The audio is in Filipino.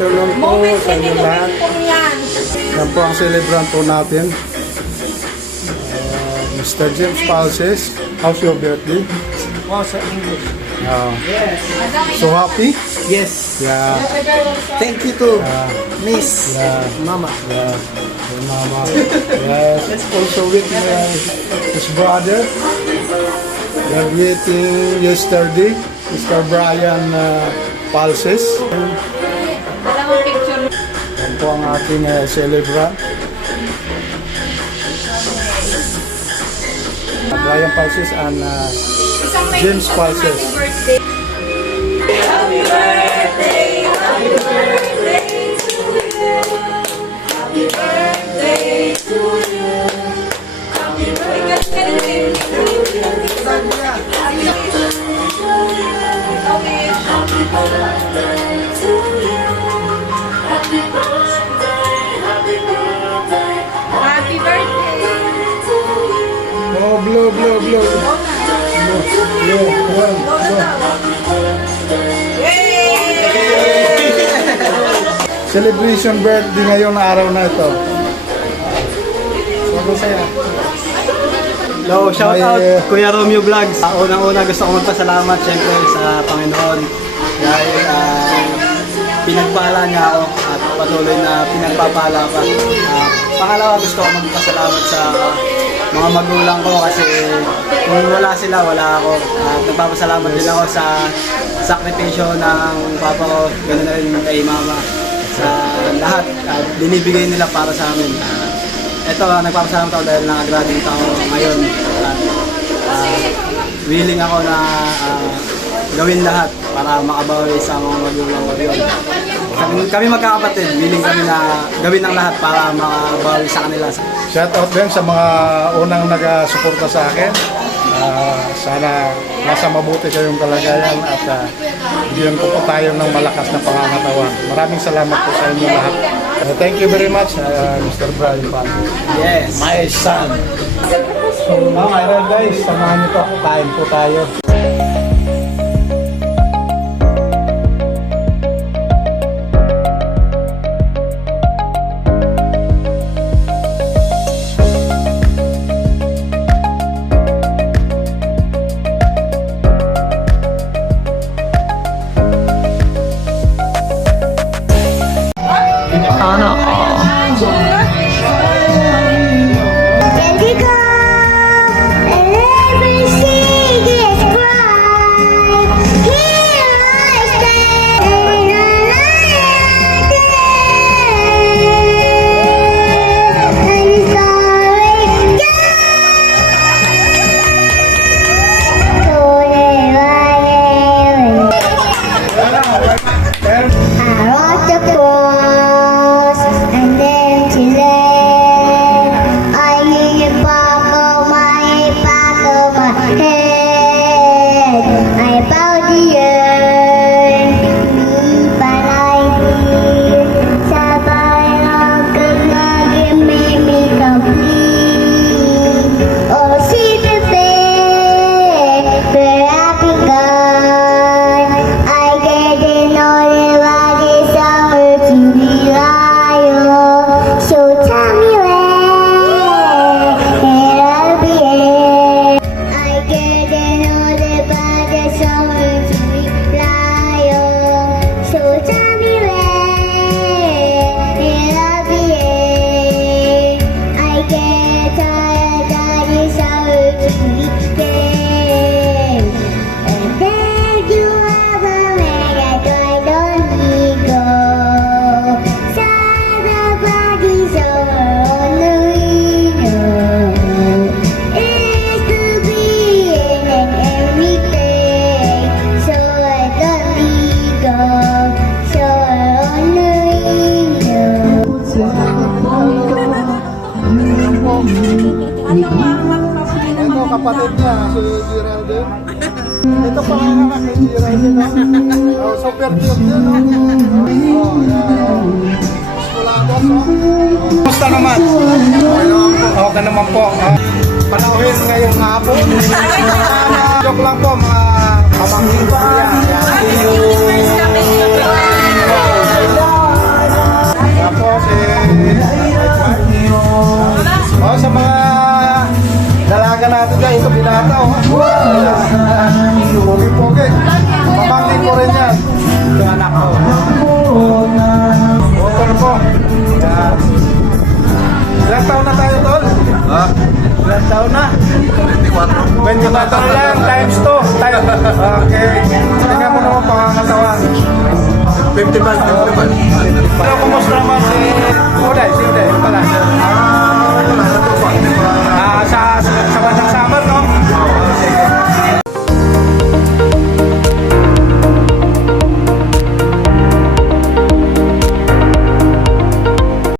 afternoon po sa inyo lahat. Yan po ang celebrant po natin. Mr. James Palses, how's your birthday? Wow, sa English. Yes. So happy? Yes. Yeah. Thank you to Miss Mama. Yeah. Your mama. Yes. Also with his brother. Graduating yesterday, Mr. Brian Palses. Yan po ang ating celebrant. Brian Palses and James Palses. Happy birthday, happy birthday to you. Happy birthday to you. Happy birthday to you. Happy birthday to you. Happy birthday, happy birthday. Happy birthday to you. Oh, blow, blow, blow. Celebration birthday ngayong araw na ito. Sobrang saya. Hello, shout May, out Kuya Romeo Vlogs. Unang-una gusto ko magpasalamat syempre sa Panginoon dahil pinagpala niya ako at patuloy na pinagpapala pa. Pangalawa gusto ko magpasalamat sa mga magulang ko kasi kung wala sila, wala ako. At nagpapasalamat din ako sa sakripisyo ng papa ko, ganoon na rin kay mama. Sa lahat, binibigay nila para sa amin. Ito, nagpapasalamat ako dahil nakagraduate ako ngayon. Willing ako na gawin lahat para makabawi sa mga magulang ko yun. Kami magkakapatid, willing kami na gawin ang lahat para makabawi sa kanila. Shout out din sa mga unang nag-suporta sa akin. Sana nasa mabuti kayong kalagayan at bigyan ko po tayo ng malakas na pangangatawan. Maraming salamat po sa inyo lahat. Thank you very much, Mr. Brian Palmes. Yes! My son. So, ngayon guys, samahan niyo to. Kain po tayo. Ito kapatid niya, si Geraldine. Ito pa ang anak ni Geraldine. Oh, super cute din. Oh, yan. Skulados, oh. Kumusta naman? Okay naman po. Panauhin ngayong hapon. Joke lang po, mga pamangkin ko yan. Dilata, oh. Pogi-pogi. Pamangkin ko rin yan. Ito anak ko. Motor ko. Yan. Ilang taon na tayo, tol? Ha? Ilang taon na? 24 lang, times 2. Okay. Tingnan mo naman pangangatawan. 55. Pero kumusta naman si Uday? Si Uday, yung pala.